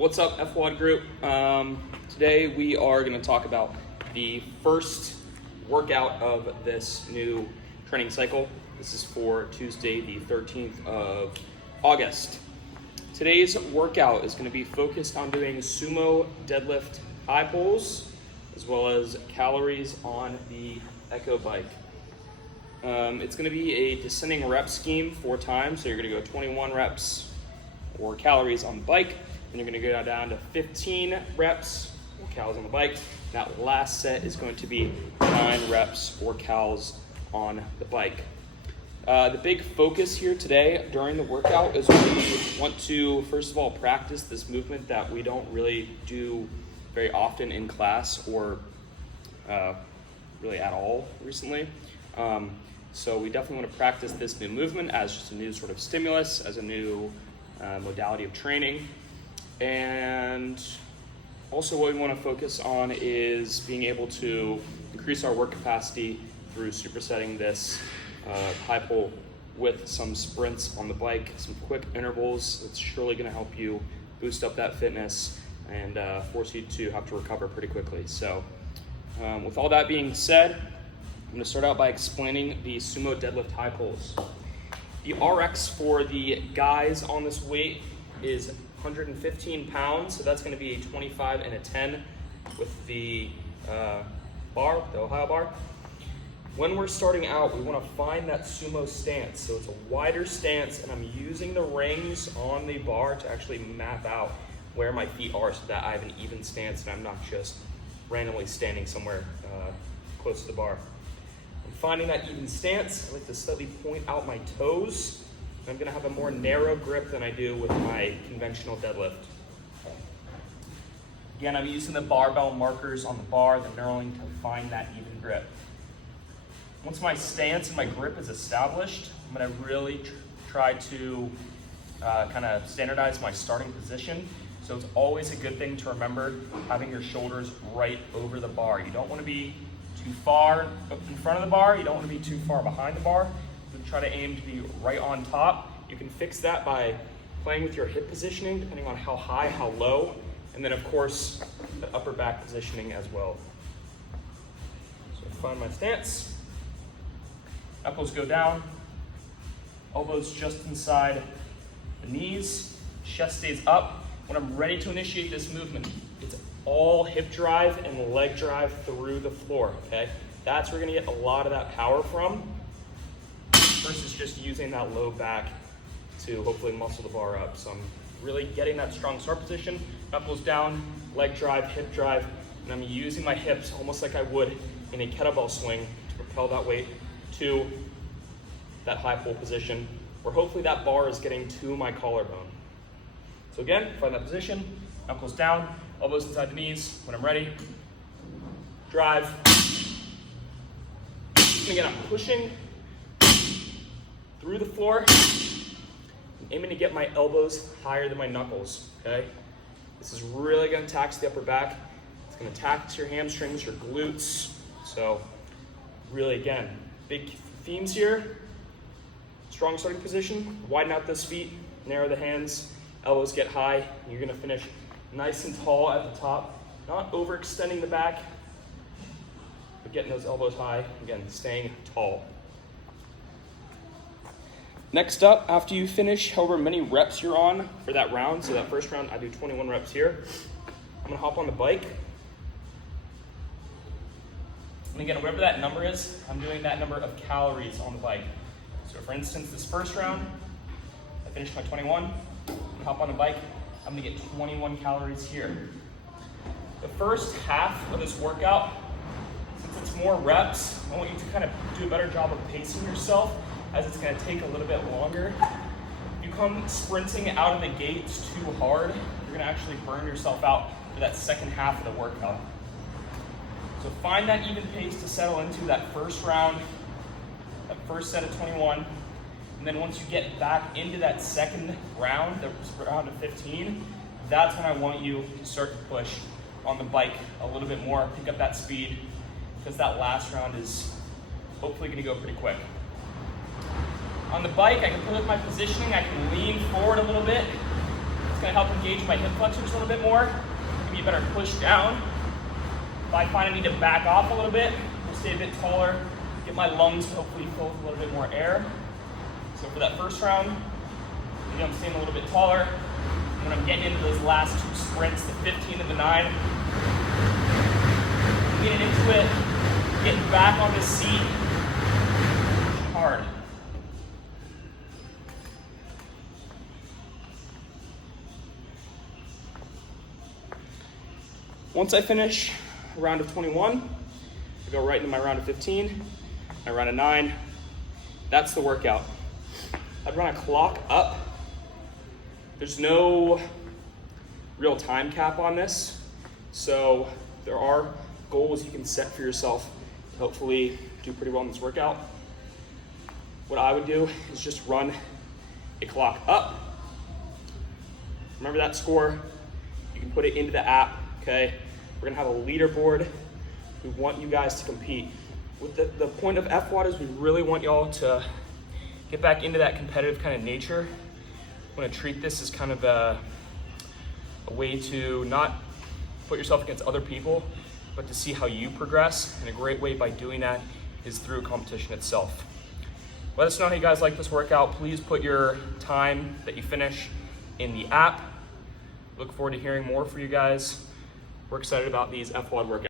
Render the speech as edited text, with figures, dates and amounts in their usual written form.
What's up, F-Wod group? Today we are going to talk about the first workout of this new training cycle. This is for Tuesday, the 13th of August. Today's workout is going to be focused on doing sumo deadlift high pulls, as well as calories on the Echo bike. It's going to be a descending rep scheme 4 times, so you're going to go 21 reps or calories on the bike, and you're going to go down to 15 reps or calories on the bike. That last set is going to be 9 reps or calories on the bike. The big focus here today during the workout is we want to, first of all, practice this movement that we don't really do very often in class or really at all recently. So we definitely want to practice this new movement as just a new sort of stimulus, as a new modality of training. And also what we want to focus on is being able to increase our work capacity through supersetting this high pull with some sprints on the bike, some quick intervals. It's surely going to help you boost up that fitness and force you to have to recover pretty quickly. So with all that being said, I'm going to start out by explaining the sumo deadlift high pulls. The RX for the guys on this weight is 115 pounds, so that's going to be a 25 and a 10 with the bar, the Ohio bar. When we're starting out, we want to find that sumo stance. So it's a wider stance, and I'm using the rings on the bar to actually map out where my feet are so that I have an even stance and I'm not just randomly standing somewhere close to the bar. I'm finding that even stance. I like to slightly point out my toes. I'm going to have a more narrow grip than I do with my conventional deadlift. Again, I'm using the barbell markers on the bar, the knurling, to find that even grip. Once my stance and my grip is established, I'm going to really try to kind of standardize my starting position. So it's always a good thing to remember having your shoulders right over the bar. You don't want to be too far in front of the bar. You don't want to be too far behind the bar. You try to aim to be right on top. You can fix that by playing with your hip positioning, depending on how high, how low, and then of course the upper back positioning as well. So find my stance. Knuckles go down, elbows just inside the knees, chest stays up. When I'm ready to initiate this movement, it's all hip drive and leg drive through the floor, okay? That's where we're gonna get a lot of that power from versus just using that low back to hopefully muscle the bar up. So I'm really getting that strong start position, knuckles down, leg drive, hip drive, and I'm using my hips almost like I would in a kettlebell swing to propel that weight to that high pull position where hopefully that bar is getting to my collarbone. So again, find that position, knuckles down, elbows inside the knees. When I'm ready, drive. And again, I'm pushing through the floor, I'm aiming to get my elbows higher than my knuckles, okay? This is really gonna tax the upper back. It's gonna tax your hamstrings, your glutes. So really, again, big themes here. Strong starting position, widen out those feet, narrow the hands, elbows get high, and you're gonna finish nice and tall at the top, not overextending the back, but getting those elbows high, again, staying tall. Next up, after you finish however many reps you're on for that round, so that first round I do 21 reps here, I'm gonna hop on the bike. And again, whatever that number is, I'm doing that number of calories on the bike. So for instance, this first round, I finished my 21, and hop on the bike, I'm gonna get 21 calories here. The first half of this workout, since it's more reps, I want you to kind of do a better job of pacing yourself as it's gonna take a little bit longer. If you come sprinting out of the gates too hard, you're gonna actually burn yourself out for that second half of the workout. So find that even pace to settle into that first round, that first set of 21. And then once you get back into that second round, the round of 15, that's when I want you to start to push on the bike a little bit more, pick up that speed, because that last round is hopefully gonna go pretty quick. On the bike, I can play with my positioning. I can lean forward a little bit It's gonna help engage my hip flexors a little bit more, give me a better push down. If I find I need to back off a little bit, we'll stay a bit taller, get my lungs to hopefully fill with a little bit more air. So for that first round, maybe I'm staying a little bit taller. When I'm getting into those last two sprints, the 15 and the 9, leaning into it, getting back on the seat, hard. Once I finish a round of 21, I go right into my round of 15, my round of 9. That's the workout. I'd run a clock up. There's no real time cap on this, so there are goals you can set for yourself to hopefully do pretty well in this workout. What I would do is just run a clock up. Remember that score? You can put it into the app, okay? We're gonna have a leaderboard. We want you guys to compete. With the point of F-Wod is we really want y'all to get back into that competitive kind of nature. I want to treat this as kind of a way to not put yourself against other people, but to see how you progress. And a great way by doing that is through competition itself. Let us know how you guys like this workout. Please put your time that you finish in the app. Look forward to hearing more for you guys. We're excited about these F-Wod workouts.